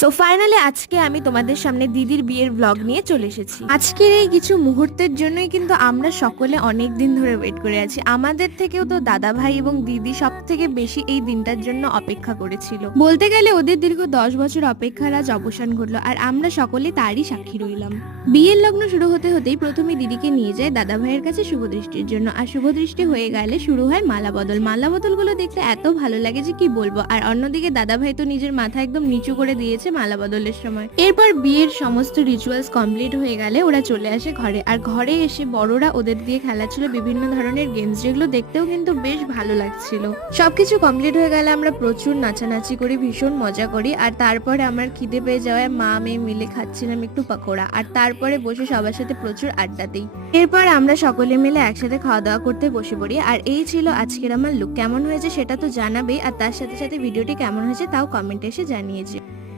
So finally আজকে আমি তোমাদের সামনে দিদির বিয়ের ব্লগ নিয়ে চলে এসেছি। আজকের এই কিছু মুহূর্তের জন্যই কিন্তু আমরা সকলে অনেক দিন ধরে ওয়েট করে আছি। আমাদের থেকেও তো দাদা ভাই এবং দিদি সব থেকে বেশি এই দিনটার জন্য অপেক্ষা করেছিল। বলতে গেলে ওদের দীর্ঘ 10 বছর অপেক্ষার আজ অবসান ঘটলো, আর আমরা সকলে তারই সাক্ষী রইলাম। বিয়ের লগ্ন শুরু হতে হতেই প্রথমে দিদিকে নিয়ে যায় দাদা ভাইয়ের কাছে শুভদৃষ্টির জন্য, আর শুভদৃষ্টি হয়ে গেলে শুরু হয় মালা বদল। মালা বদলগুলো দেখতে এত ভালো লাগে যে কি বলবো। আর অন্যদিকে দাদা ভাই তো নিজের মাথা একদম নিচু করে দিয়েছে মালা বদলের সময়। এরপর বিয়ের সমস্ত রিচুয়ালস কমপ্লিট হয়ে গেলে ওরা চলে আসে ঘরে, আর ঘরে এসে বড়রা ওদের দিয়ে খেলাচ্ছিল বিভিন্ন ধরনের গেমস, যেগুলো দেখতেও কিন্তু বেশ ভালো লাগছিল। সবকিছু কমপ্লিট হয়ে গেলে আমরা প্রচুর নাচানাচি করি, ভীষণ মজা করি। আর তারপরে আমার খিদে পেয়ে যাওয়ায় মা মেয়ে মিলে খাচ্ছিলাম একটু পাকোড়া, আর তারপরে বসে সবার সাথে প্রচুর আড্ডা দিই। এরপর আমরা সকলে মিলে একসাথে খাওয়া দাওয়া করতে বসে পড়ি। আর এই ছিল আজকের আমার লুক। কেমন হয়েছে সেটা তো জানাবেই, আর তার সাথে সাথে ভিডিওটি কেমন হয়েছে তাও কমেন্টে এসে জানিয়েছে।